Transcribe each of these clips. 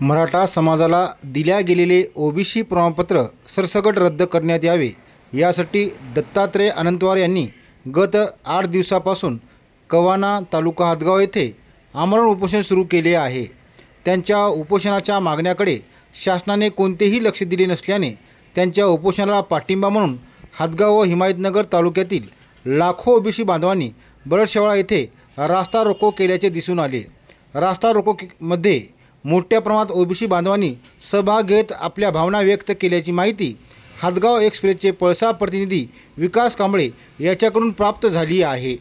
मराठा समाजाला दिल्या गेलेले ओबीसी प्रमाणपत्र सरसकट रद्द करण्यात यावे यासाठी दत्तात्रय अनंतवार यांनी गत 8 दिवसापासून कवाना तालुका हदगाव येथे आमरण उपोषण सुरू केले आहे। त्यांच्या उपोषणाच्या मागण्याकडे शासनाने कोणतेही लक्ष दिले नसल्याने त्यांच्या उपोषणाला पाठिंबा म्हणून हदगाव व हिमायतनगर तालुक्यातील लाखो ओबीसी बांधवांनी बरडशेवाळा येथे रास्ता रोको केल्याचे दिसून आले। रास्ता रोकोमध्ये मोठ्या प्रमाणात ओबीसी बांधवांनी सहभाग घेत आपल्या भावना व्यक्त केल्याची माहिती हदगाव एक्सप्रेसचे पळसा प्रतिनिधी विकास कांबळे याच्याकडून प्राप्त झाली आहे।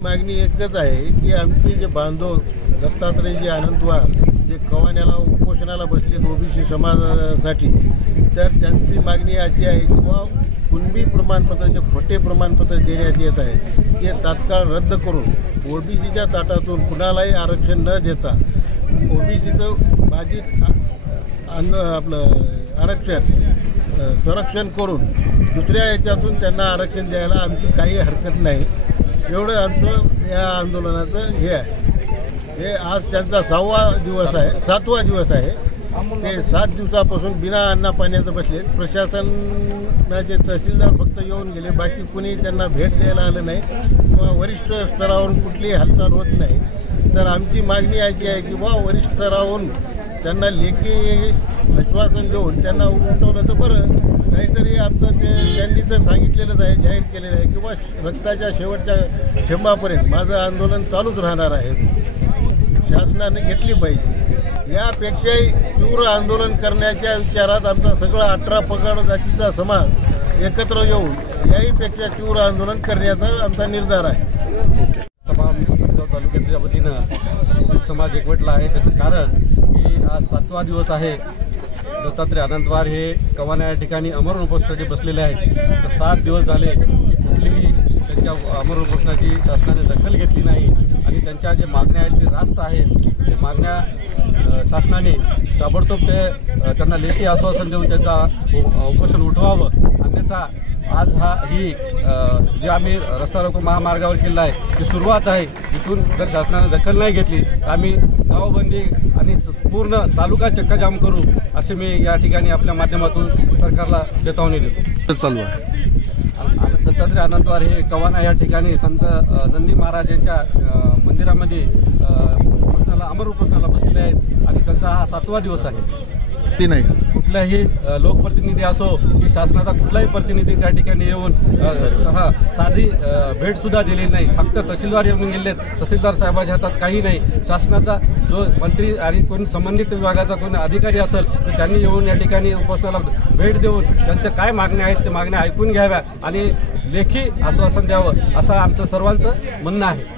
मागणी एकच आहे की आमचे जे बांधव दत्तात्रयजी अनंतवार जे कवान्याला उपोषणाला बसलेत ओबीसी समाजासाठी, तर त्यांची मागणी अशी आहे की कुणबी प्रमाणपत्र जे खोटे प्रमाणपत्र देण्यात येत आहे ते तात्काळ रद्द करून ओबीसीच्या ताटातून कुणालाही आरक्षण न देता ओबीसीचं बाधित आपलं आरक्षण संरक्षण करून दुसऱ्या याच्यातून त्यांना आरक्षण द्यायला आमची काही हरकत नाही। एवढं आमचं या आंदोलनाचं हे आहे। हे आज त्यांचा 7वा दिवस आहे। ते 7 दिवसापासून बिना अन्न पाण्याचं बसले। प्रशासनाचे तहसीलदार फक्त येऊन गेले, बाकी कुणी त्यांना भेट द्यायला आलं नाही किंवा वरिष्ठ स्तरावरून कुठलीही हालचाल होत नाही। तर आमची मागणी अशी आहे की वरिष्ठ स्तरावरून त्यांना लेखी आश्वासन देऊन त्यांना उठवलं तर बरं, नाहीतरी आमचं त्यांनी तर सांगितलेलंच आहे, जाहीर केलेलं आहे की रक्ताच्या शेवटच्या थेंबापर्यंत माझं आंदोलन चालूच राहणार आहे। शासनाने घेतली पाहिजे। यापेक्षाही तीव्र आंदोलन करण्याच्या विचारात आमचा सगळा 18 पगड जातीचा समाज एकत्र येऊन याहीपेक्षा तीव्र आंदोलन करण्याचा आमचा निर्धार आहे। तमाम तालुक्याच्या वतीनं समाज एकवटला आहे। त्याचं कारण की आज 7वा दिवस आहे। दत्तात्रय अनंतवार हे कवाना या ठिकाणी अमरण उपोषणासाठी बसलेले आहेत। तर 7 दिवस झाले की कुठलीही त्यांच्या अमरण उपोषणाची शासनाने दखल घेतली नाही आणि त्यांच्या जे मागण्या आहेत ते रास्त आहेत। ते मागण्या शासनाने ताबडतोब त्यांना लेखी आश्वासन देऊन त्यांचा उपोषण उठवावं, अन्यथा आज ही जे आम्ही रस्ता रोको महामार्गावर केला आहे ती सुरुवात आहे। इथून जर शासनाने दखल नाही घेतली तर आम्ही गावबंदी आणि पूर्ण तालुका चक्काजाम करू, असे मी या ठिकाणी आपल्या माध्यमातून सरकारला चेतावणी देतो। चालू आहे दत्तात्रय अनंतवार हे कवाना या ठिकाणी संत नंदी महाराज यांच्या मंदिरामध्ये अमर उपोषणाला बसलेले आहेत आणि त्यांचा हा 7वा दिवस आहे। ते नाही का कुठल्याही लोकप्रतिनिधी असो की शासनाचा कुठलाही प्रतिनिधी त्या ठिकाणी येऊन साधी भेटसुद्धा दिली नाही। फक्त तहसीलदार येऊन गेलेत, तहसीलदार साहेबांच्या हातात काही नाही। शासनाचा जो मंत्री आणि कोणी संबंधित विभागाचा कोणी अधिकारी असेल तर त्यांनी येऊन या ठिकाणी उपोषणाला भेट देऊन त्यांच्या काय मागण्या आहेत ते मागण्या ऐकून घ्याव्या आणि लेखी आश्वासन द्यावं असं आमचं सर्वांचं म्हणणं आहे।